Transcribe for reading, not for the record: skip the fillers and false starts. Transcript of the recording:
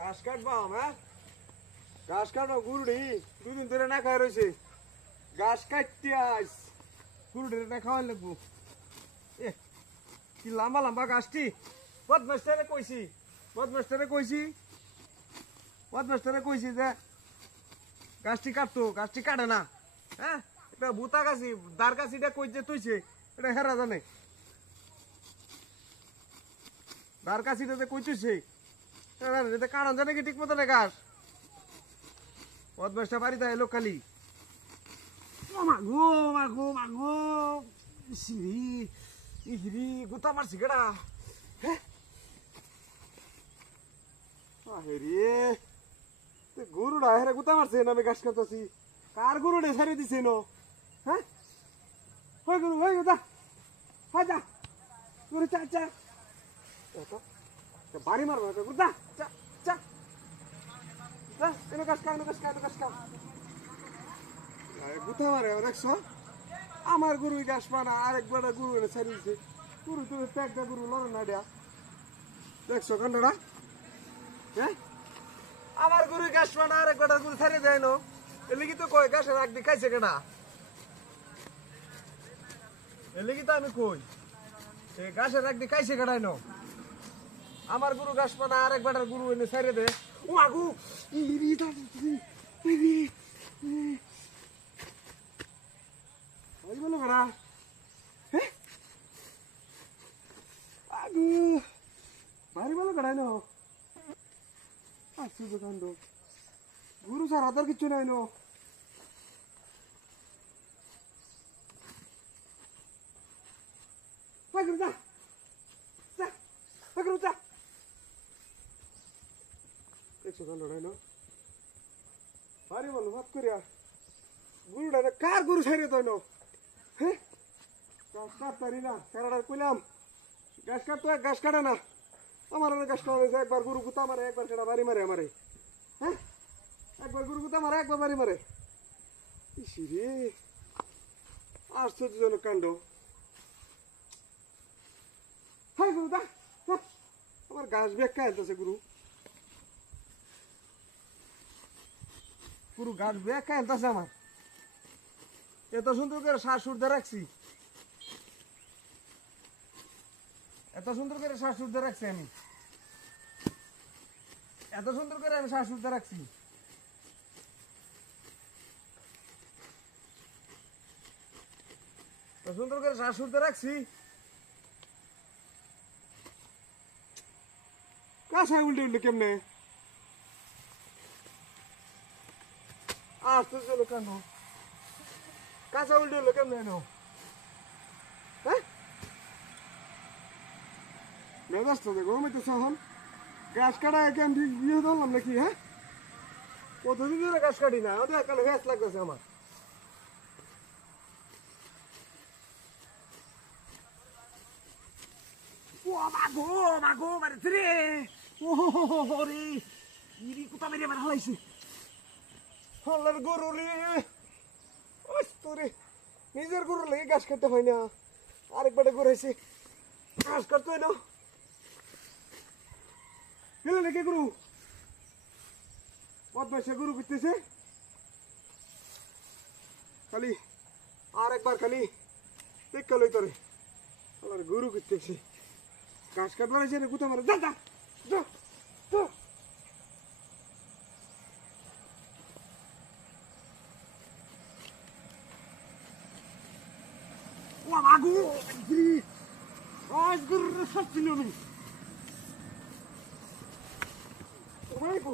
ঘাস কাটবাম হ্যাঁ ঘাস কাটবো গুরুডি দুদিন ধরে না খাই রয়েছে ঘাস কাটতে আস গুরুডি না খাওয়াই লাগবো এ কি লম্বা লম্বা ঘাসটি বদমাস্টারে কইছি যে গাছটি কাটতো গাছটি কাটে না হ্যাঁ এটা ভূতা গাছি দার গাছিটা কই যে তুইছে এটা হেরা জানে দার গাছিটা যে কই তুইছে এটা কারণ জানে কি ঠিক মতো না গাছ বদমাসটা বাড়িতে এলো খালি মাগো মাগো মাগো সিরি ইগরি গুতা মারছি গেড়া হ্যাঁ আহেরে গরুটা হেরে গুতা মারছে না আমি গাছ কাটতেছি কার গরুটা ছেড়ে দিছে নো হ্যাঁ হয় গরু হয় যা হয় যা গরু চা চা বাড়ি মারবো গরু যা চা চা যা এনে গাছ খা গুতা মারে দেখছো আমার গরু গাছ পানা আরেকবার গরু এনে ছেড়ে দিছে গরু তো একটা গরু লড়ে না দেয়া দেখছো কান্ডটা হ্যাঁ আমার গরু গাছ পানা আরেকবার গরু ছেড়ে দেয় না এলিগি তো কই গাছের আগ দিয়ে খাইছে কেনা এলিগি তো আমি কই গাছের আগ দিয়ে খাইছে কেনাই নো আমার গরু গাছ পানা আরেকবার গরু এনে ছেড়ে দে ও আগু ইরি ইরি ওই বলো বড়া হ্যাঁ আগু বাড়ি বলো কেনাই নো আসছি দোকান তো গুরু স্যার আদার কিচ্ছু নাই নো কার গরু ছাইরে তো হ্যাঁ গাছ কাটতারি না কারাটার কইলাম গাছ কাটতো গাছ কাটে না আমার গাছ কাটা একবার গরু গুতা মারে একবার সেটা বাড়ি মারে আমারে হ্যাঁ একবার গরু গুতা মারে একবার বাড়ি মারে ইসিরে আশ্চর্যজনক কাণ্ড হাই গরু দা আমার গাছ বেক্কা আনতেছে গরু গাছ বেক্কা আনতেছে আমার এত সুন্দর করে শ্বাস উঠতে রাখছি এত সুন্দর করে শ্বাস উঠতে রাখছি আমি এত সুন্দর করে আমি শ্বাস উঠতে রাখছি সুন্দর করে শ্বাস উঠতে রাখছি কাছায় উল্টে উল্টে কেমনে আশ্চর্য কেন কাঁচা উল্টে উল্টে কেমনে নো হ্যাঁ মেজাজ তো দেখো আমি তো এখন গাছ কাটা কেমন বিয়ে ধরলাম নাকি হ্যাঁ কতদিন ধরে গাছ কাটি না ওদের এখানে গাছ লাগতেছে আমার মাগো মারছে রে ও রে ইরি কোথা মেরে আমার হালাইছে হলার গরু রে তোরে নিজের গরু লেগে গাছ কাটতে হয় না আরেকবারে ঘুরাইছে ঘাস কাটতে হয় না গেলে নাকি গরু বদমাইশে গরু করতেছে খালি আরেকবার খালি দেখা লই তোরে হলার গরু করতেছে ঘাস কাটবার আছে গুতা মারে যা যা যা যা ও মাগু ইরি আজ গরু সাচ্ছিল নি ও মাগু